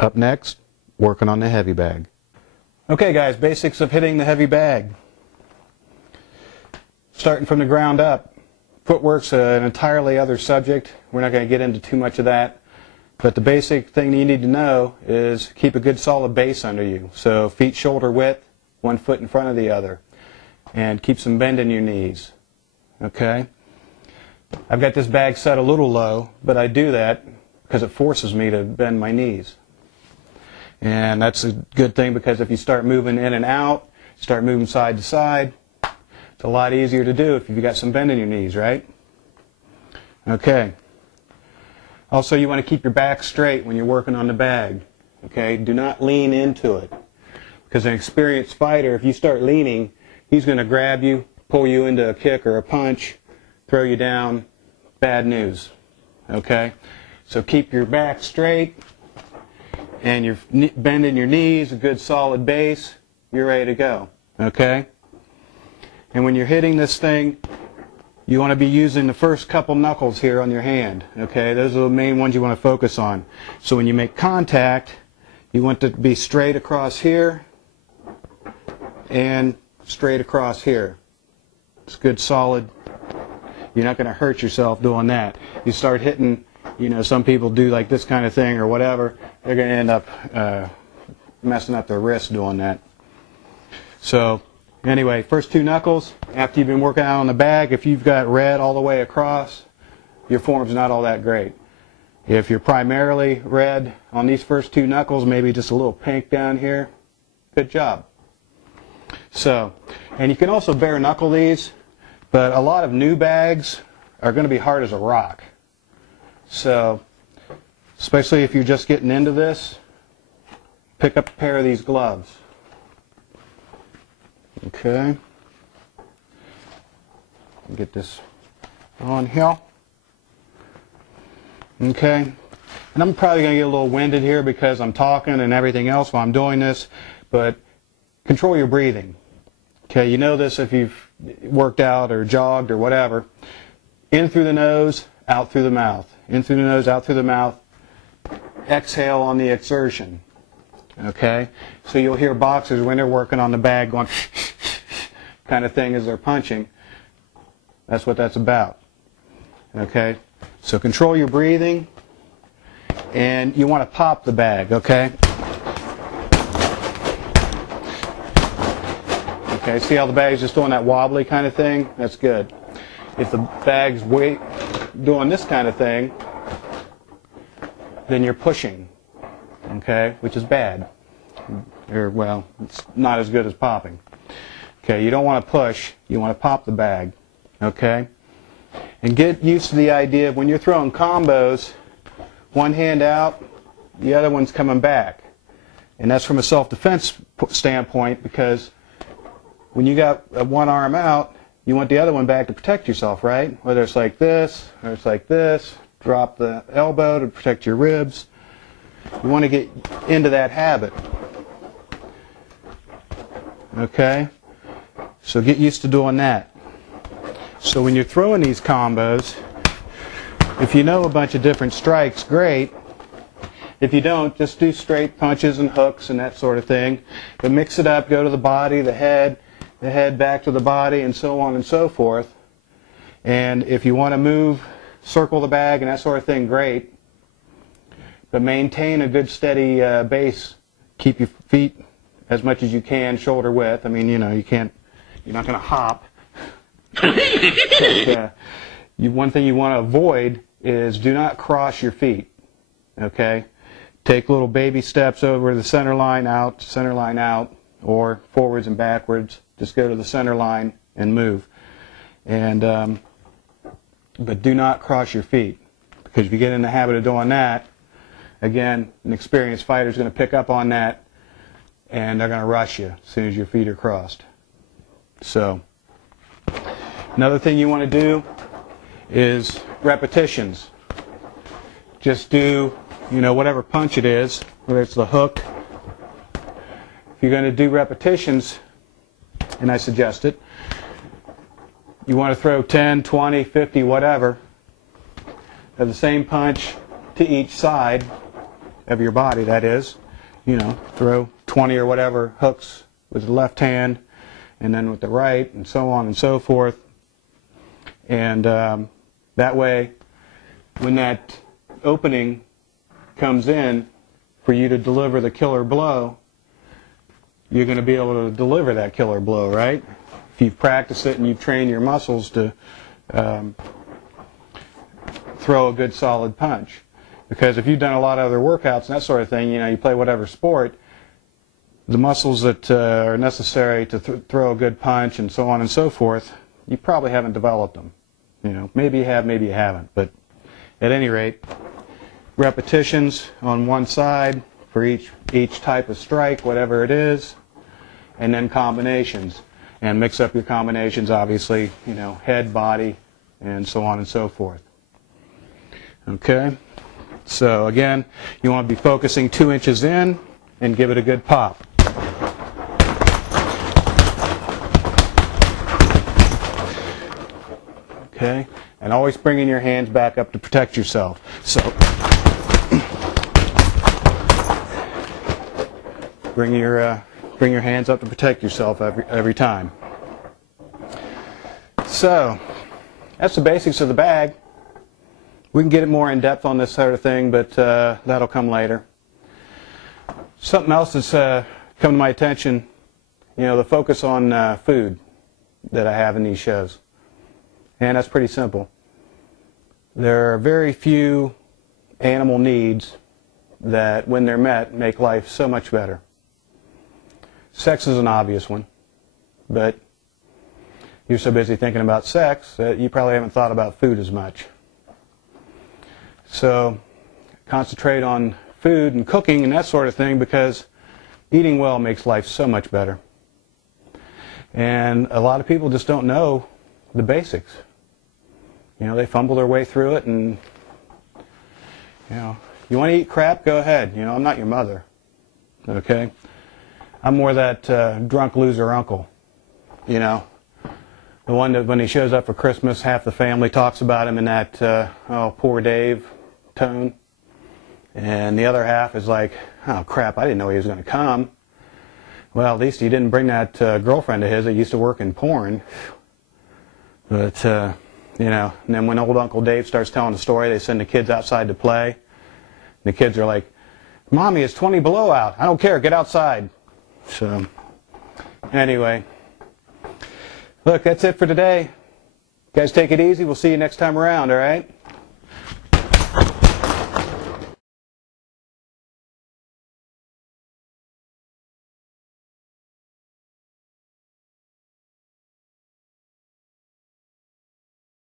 Up next, working on the heavy bag. Okay guys, basics of hitting the heavy bag. Starting from the ground up. Footwork's an entirely other subject. We're not going to get into too much of that. But the basic thing you need to know is keep a good solid base under you. So feet shoulder width, one foot in front of the other. And keep some bend in your knees. Okay? I've got this bag set a little low, but I do that because it forces me to bend my knees. And that's a good thing because if you start moving in and out, start moving side to side, it's a lot easier to do if you've got some bend in your knees, right? Okay. Also, you want to keep your back straight when you're working on the bag. Okay? Do not lean into it. Because an experienced fighter, if you start leaning, he's going to grab you, pull you into a kick or a punch, throw you down. Bad news. Okay? So keep your back straight and you're bending your knees, a good solid base, you're ready to go. Okay? And when you're hitting this thing, you want to be using the first couple knuckles here on your hand. Okay? Those are the main ones you want to focus on. So when you make contact, you want to be straight across here and straight across here. It's good solid. You're not going to hurt yourself doing that. You start hitting, you know, some people do like this kind of thing or whatever, they're going to end up messing up their wrist doing that. So anyway, first two knuckles, after you've been working out on the bag, if you've got red all the way across, your form's not all that great. If you're primarily red on these first two knuckles, maybe just a little pink down here, good job. So, and you can also bare knuckle these, but a lot of new bags are going to be hard as a rock. So, especially if you're just getting into this, pick up a pair of these gloves. Okay. Get this on here. Okay. And I'm probably going to get a little winded here because I'm talking and everything else while I'm doing this, but control your breathing. Okay, you know this if you've worked out or jogged or whatever. In through the nose, out through the mouth. In through the nose, out through the mouth. Exhale on the exertion. Okay? So you'll hear boxers when they're working on the bag going kind of thing as they're punching. That's what that's about. Okay? So control your breathing and you want to pop the bag, okay? Okay, see how the bag's just doing that wobbly kind of thing? That's good. If the bag's doing this kind of thing, then you're pushing, okay, which is bad. Or, well, it's not as good as popping. Okay, you don't want to push, you want to pop the bag, okay? And get used to the idea of when you're throwing combos, one hand out, the other one's coming back. And that's from a self-defense standpoint because when you got one arm out, you want the other one back to protect yourself, right? Whether it's like this, or it's like this, drop the elbow to protect your ribs. You want to get into that habit. Okay? So get used to doing that. So when you're throwing these combos, if you know a bunch of different strikes, great. If you don't, just do straight punches and hooks and that sort of thing. But mix it up, go to the body, the head back to the body, and so on and so forth. And if you want to move, circle the bag and that sort of thing, great. But maintain a good steady base. Keep your feet as much as you can shoulder width. I mean, you know, you're not going to hop. But, one thing you want to avoid is do not cross your feet. Okay? Take little baby steps over the center line out, or forwards and backwards. Just go to the center line and move. And but do not cross your feet, because if you get in the habit of doing that, again, an experienced fighter is going to pick up on that, and they're going to rush you as soon as your feet are crossed. So, another thing you want to do is repetitions. Just do, you know, whatever punch it is, whether it's the hook. If you're going to do repetitions, and I suggest it, you want to throw 10, 20, 50, whatever, of the same punch to each side of your body, that is. You know, throw 20 or whatever hooks with the left hand, and then with the right, and so on and so forth. And that way, when that opening comes in for you to deliver the killer blow, you're going to be able to deliver that killer blow, right? If you've practiced it and you've trained your muscles to throw a good solid punch. Because if you've done a lot of other workouts and that sort of thing, you know, you play whatever sport, the muscles that are necessary to throw a good punch and so on and so forth, you probably haven't developed them. You know, maybe you have, maybe you haven't. But at any rate, repetitions on one side for each type of strike, whatever it is, and then combinations. And mix up your combinations, obviously, you know, head, body, and so on and so forth. Okay? So again, you want to be focusing 2 inches in and give it a good pop. Okay? And always bringing your hands back up to protect yourself. So bring your hands up to protect yourself every time. So that's the basics of the bag. We can get it more in depth on this sort of thing, but that'll come later. Something else that's come to my attention, you know, the focus on food that I have in these shows. And that's pretty simple. There are very few animal needs that, when they're met, make life so much better. Sex is an obvious one, but you're so busy thinking about sex that you probably haven't thought about food as much. So concentrate on food and cooking and that sort of thing, because eating well makes life so much better. And a lot of people just don't know the basics. You know, they fumble their way through it, and, you know, you want to eat crap, go ahead. You know, I'm not your mother, okay? I'm more that drunk loser uncle, you know, the one that when he shows up for Christmas, half the family talks about him in that, oh, poor Dave tone, and the other half is like, oh, crap, I didn't know he was going to come. Well, at least he didn't bring that girlfriend of his that used to work in porn. But, you know, and then when old Uncle Dave starts telling the story, they send the kids outside to play. And the kids are like, Mommy, it's 20 below out. I don't care. Get outside. So, anyway. Look, that's it for today. You guys take it easy. We'll see you next time around, all right?